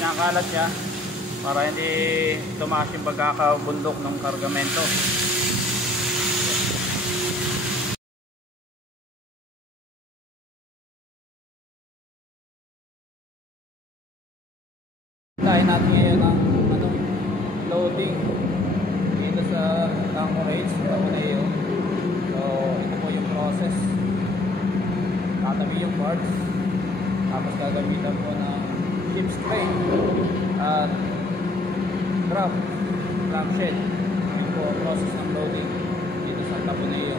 kinakalat niya para hindi tumaas yung pagkakabundok ng kargamento. Tayo natin ngayon ang loading dito sa Anchorage Tapaneo. So ito po yung process. Tatabi yung parts, tapos gagamitan po ng ship's crane at grab clamshell. Yun po ang process ng loading dito sa Tapaneo.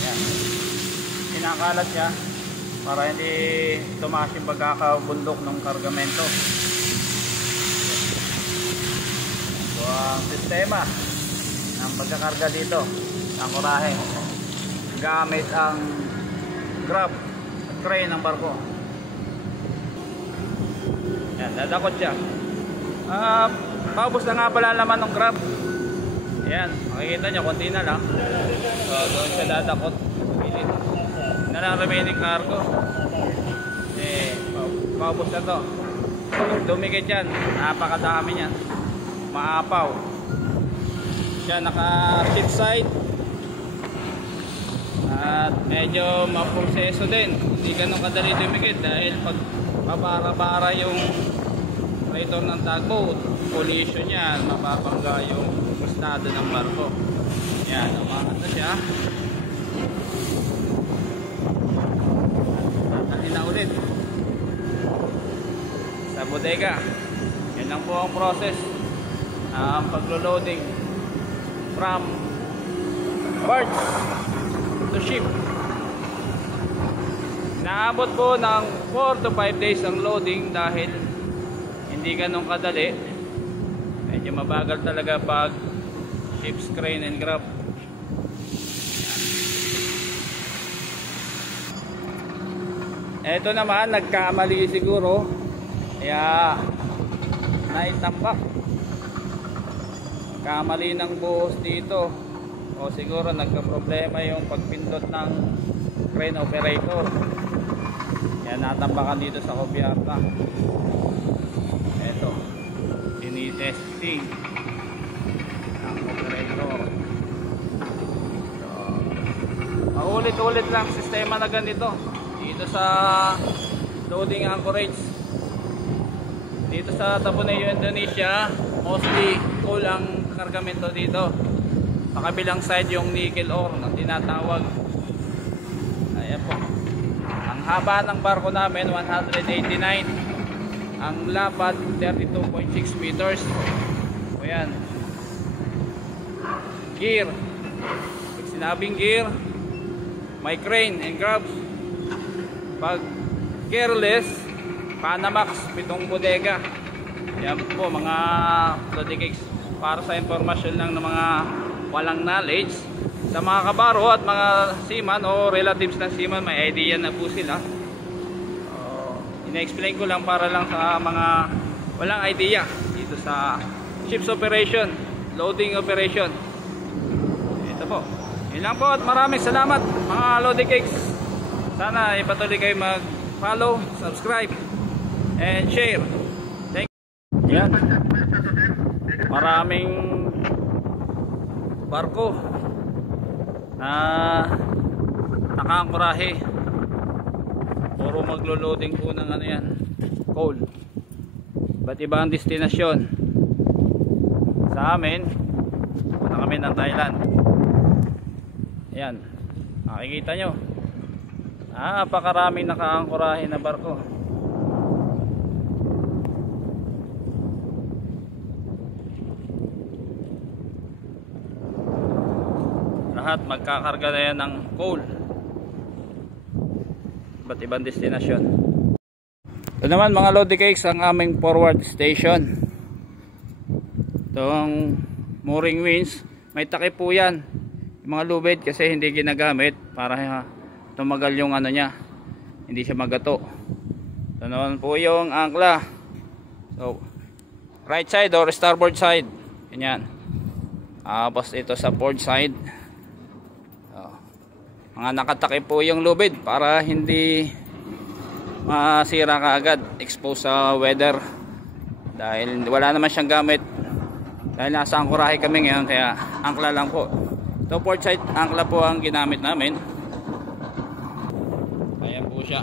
Yan, kinakalat siya para hindi tumaas yung pagkakabundok ng kargamento. So ang sistema ng pagkakarga dito ng kurahe gamit ang grab at crane ng barko. Yan, dadakot siya. Paubos na nga pala laman ng grab. Ayan, makikita nyo, konti na lang. So doon siya dadakot. Na lang remaining cargo. Paubos na to. Dumikit yan, napakadami niyan, maapaw siya, naka ship side at medyo maproseso din, hindi ganun kadali dumikit dahil pag mabara-bara yung radiator ng tugboat, collision yan, mapapangga yung estado ng barko. Yan, umangat na siya. Tatalin na ulit sa bodega. Yan lang po ang process ng paglo-loading from parts to ship. Naabot po ng 4 to 5 days ang loading dahil hindi ganun kadali. Medyo mabagal talaga pag ship's crane and grab. Ito naman, nagkamali siguro, kaya naitambak. Kamali ng buhos dito, o siguro nagka-problema yung pagpindot ng crane operator, kaya natambakan dito sa kubyata. Ito, tinitesting ang operator. So, paulit-ulit lang sistema na ganito dito sa loading Anchorage dito sa Tapaneo, Indonesia. Mostly coal ang kargamento dito. Sa kabilang side yung nickel ore na tinatawag. Ayan po, ang haba ng barko namin 189, ang lapad 32.6 meters. O yan, gear, pag sinabing gear, may crane and grab. Pag gearless, Panamax, 7 bodega. Yan po mga logistics, para sa informasyon lang ng mga walang knowledge. Sa mga kabaro at mga seaman o relatives ng seaman, may idea na po sila. Ina-explain ko lang para lang sa mga walang idea dito sa ships operation, loading operation. Ito po, yun lang po, at maraming salamat mga logistics. Sana ipatuloy kayo mag-follow, subscribe, and share. Thank you. Yan, maraming barko na nakaangkorahe, puro maglo-loading po ng ano yan, coal. Ba't iba ang destinasyon? Sa amin, punta kami ng Thailand. Ayan, makikita nyo, napakaraming nakaangkorahe na barko. Lahat magkakarga na yan ng coal, ba't ibang destinasyon. Ito naman mga Lodi Cakes, ang aming forward station. Itong mooring winch, may takip po yan, yung mga lubid, kasi hindi ginagamit para tumagal yung ano nya, hindi siya magato. Ito naman po yung angkla. So right side or starboard side, ganyan. Tapos ito sa port side, mga nakatakip po yung lubid para hindi masira kaagad, exposed sa weather dahil wala naman siyang gamit dahil nasa angkorahe kami ngayon, kaya angkla lang po. So port side angkla po ang ginamit namin, kaya po siya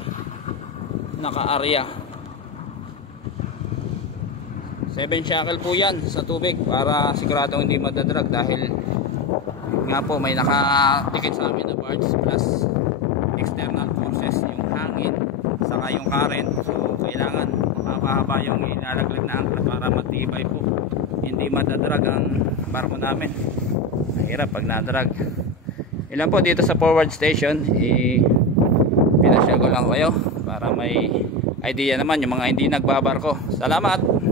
naka-area. 7 shackle po yan sa tubig para siguradong hindi madadrag dahil nga po may nakatikit sa amin na barge plus external forces, yung hangin saka yung current. So kailangan mahaba yung ilalaglag na angkla para matibay po, hindi madadrag ang barko namin. Mahirap pag nadrag. Ilan po dito sa forward station, pinasya ko lang kayo para may idea naman yung mga hindi nagbabarko. Salamat!